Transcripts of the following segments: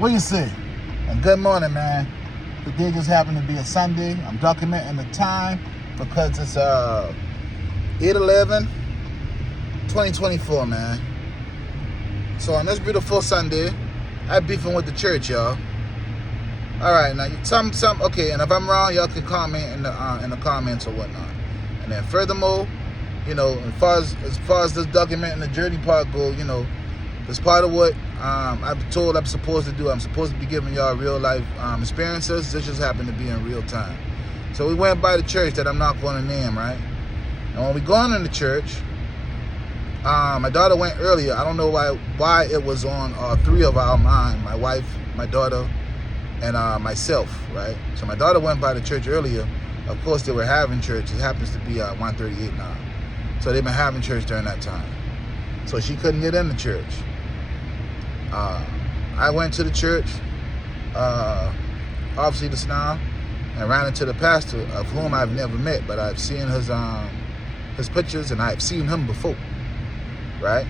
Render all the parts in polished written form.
What you say? And good morning, man. Today just happened to be a Sunday. I'm documenting the time because it's 8/11/2024, man. So on this beautiful Sunday, I'm beefing with the church, y'all. All right, now okay, and if I'm wrong, y'all can comment in the comments or whatnot. And then furthermore, you know, as far as this documenting the journey part go, you know, it's part of what I'm told I'm supposed to do. I'm supposed to be giving y'all real life experiences. This just happened to be in real time. So we went by the church that I'm not going to name, right? And when we going in the church, my daughter went earlier. I don't know why it was on three of our mind: my wife, my daughter, and myself, right? So my daughter went by the church earlier. Of course, they were having church. It happens to be 1:38 now. So they've been having church during that time. So she couldn't get in the church. I went to the church, obviously just now, and ran into the pastor, of whom I've never met, but I've seen his pictures, and I've seen him before, right?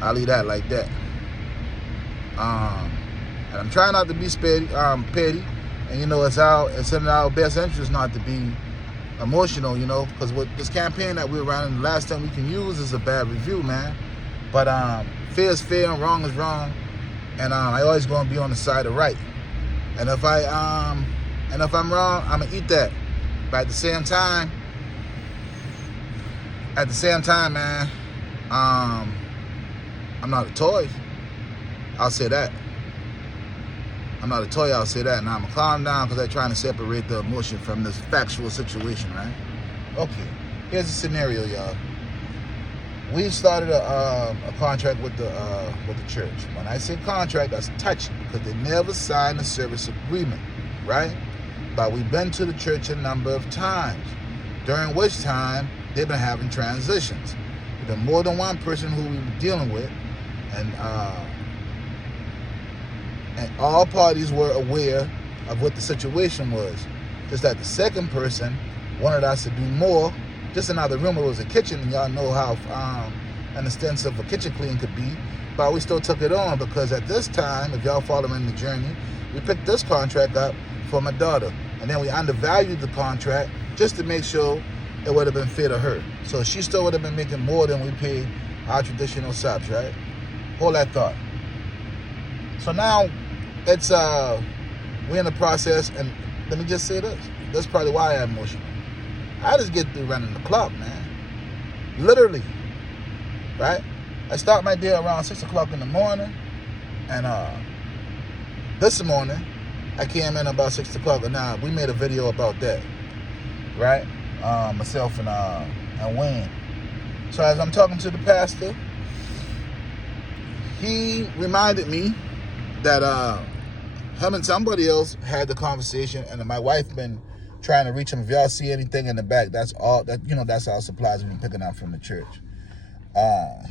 I'll leave that like that. And I'm trying not to be petty, and you know, it's in our best interest not to be emotional, you know, because with this campaign that we're running, the last thing we can use is a bad review, man. But fair is fair and wrong is wrong, and I always gonna be on the side of right. And if I'm wrong, I'm gonna eat that. But at the same time, man, I'm not a toy. I'll say that. I'm not a toy, I'll say that. Now I'm gonna calm down because I'm trying to separate the emotion from this factual situation, right? Okay, here's the scenario, y'all. We started a contract with the church. When I say contract, that's touchy because they never signed a service agreement, right? But we've been to the church a number of times, during which time they've been having transitions. There's more than one person who we were dealing with, and all parties were aware of what the situation was. Just that the second person wanted us to do more. Just another room, it was a kitchen, and y'all know how inextensive a kitchen clean could be. But we still took it on because at this time, if y'all following the journey, we picked this contract up for my daughter. And then we undervalued the contract just to make sure it would have been fair to her. So she still would have been making more than we paid our traditional subs, right? Hold that thought. So now it's we're in the process, and let me just say this. That's probably why I'm emotional. I just get through running the clock, man. Literally, right? I start my day around 6 o'clock in the morning, and this morning I came in about 6 o'clock, and now we made a video about that, right? Myself and Wayne. So as I'm talking to the pastor, he reminded me that him and somebody else had the conversation, and my wife been trying to reach him. If y'all see anything in the back, that's all that, you know, that's our supplies we've been picking up from the church.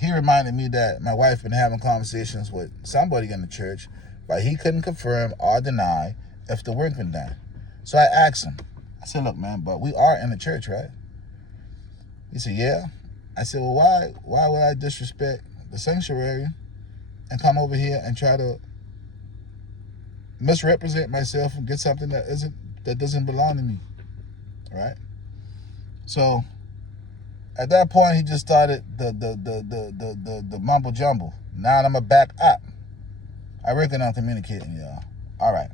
He reminded me that my wife been having conversations with somebody in the church, but he couldn't confirm or deny if the work been done. So I asked him, I said, look, man, but we are in the church, right? He said, yeah. I said, well, why would I disrespect the sanctuary and come over here and try to misrepresent myself and get something that doesn't belong to me, right? So at that point, he just started the mumble jumble. Now I'm gonna back up. I reckon I'm communicating, y'all. All right.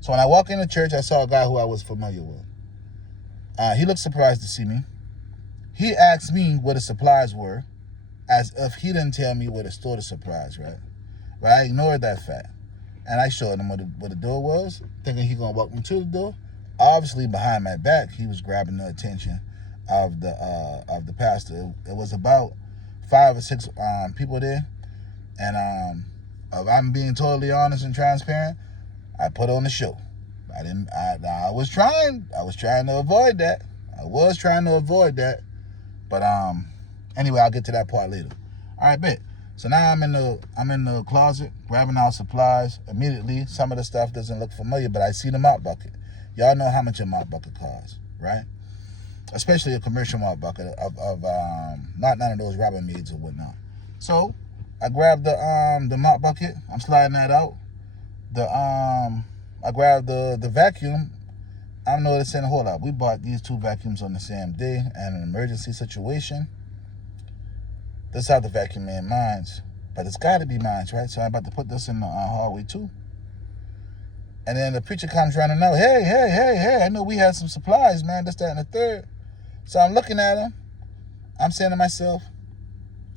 So when I walk in the church, I saw a guy who I was familiar with. He looked surprised to see me. He asked me where the supplies were, as if he didn't tell me where to store the supplies, right? But I ignored that fact. And I showed him where the door was, thinking he gonna walk me to the door. Obviously, behind my back, he was grabbing the attention of the pastor. It was about 5 or 6 people there, and if I'm being totally honest and transparent, I put on the show. I was trying to avoid that. But anyway, I'll get to that part later. All right, bet. So now I'm in the closet grabbing out supplies. Immediately, some of the stuff doesn't look familiar, but I see the mop bucket. Y'all know how much a mop bucket costs, right? Especially a commercial mop bucket of not none of those Rubbermaids or whatnot. So I grabbed the mop bucket. I'm sliding that out, I grabbed the vacuum. I'm noticing, hold up, we bought these 2 vacuums on the same day and an emergency situation. This is how the vacuum man minds. But it's got to be mine, right? So I'm about to put this in the hallway too. And then the preacher comes running out. Hey, I know we had some supplies, man. This, that, and the third. So I'm looking at him. I'm saying to myself,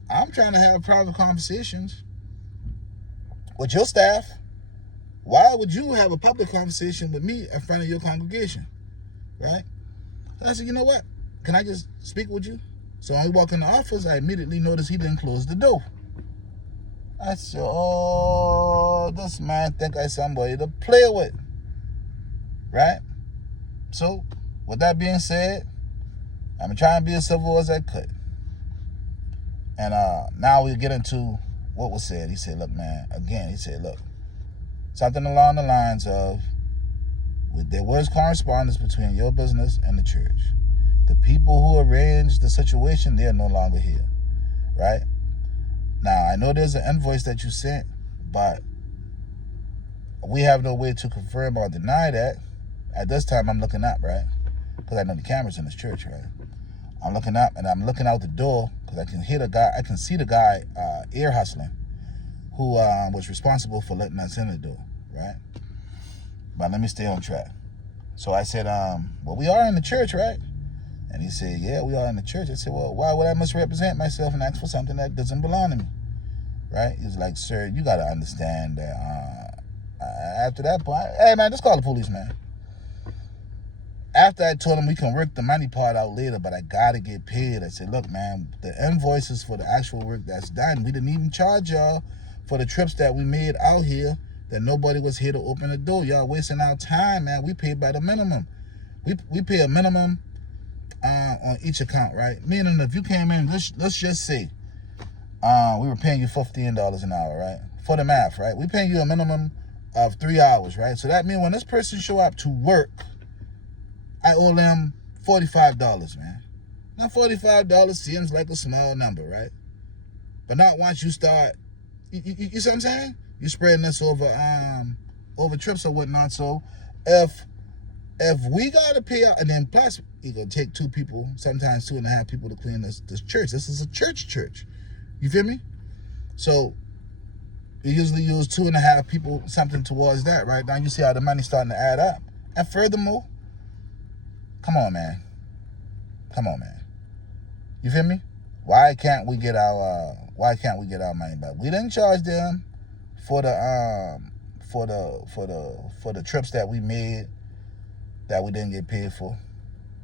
I'm trying to have private conversations with your staff. Why would you have a public conversation with me in front of your congregation, right? So I said, you know what? Can I just speak with you? So when I walk in the office, I immediately noticed he didn't close the door. I said, oh, this man think I somebody to play with, right? So with that being said, I'm trying to be as civil as I could. And now we get into what was said. He said, look, man, again, he said, look, something along the lines of, there was correspondence between your business and the church. The people who arranged the situation, they're no longer here, right? Now, I know there's an invoice that you sent, but we have no way to confirm or deny that. At this time, I'm looking up, right? Because I know the camera's in this church, right? I'm looking up, and I'm looking out the door because I can hear the guy. I can see the guy ear hustling, who was responsible for letting us in the door, right? But let me stay on track. So I said, well, we are in the church, right? And he said, yeah, we are in the church. I said, well, why would I misrepresent myself and ask for something that doesn't belong to me, right? He was like, sir, you got to understand that after that point, hey, man, just call the police, man. After I told him we can work the money part out later, but I got to get paid, I said, look, man, the invoices for the actual work that's done, we didn't even charge y'all for the trips that we made out here that nobody was here to open the door. Y'all wasting our time, man. We paid by the minimum. We pay a minimum on each account, right? Meaning if you came in, let's just say we were paying you $15 an hour, right? For the math, right? We paying you a minimum of 3 hours, right? So that means when this person show up to work, I owe them $45, man. Now $45 seems like a small number, right? But not once you start, you see what I'm saying? You spreading this over trips or whatnot. So if we gotta pay out, and then plus you gonna take 2 people, sometimes 2.5 people to clean this church. This is a church. You feel me? So we usually use 2.5 people, something towards that, right? Now you see how the money's starting to add up. And furthermore, come on, man. You feel me? Why can't we get our money back? We didn't charge them for the trips that we made that we didn't get paid for.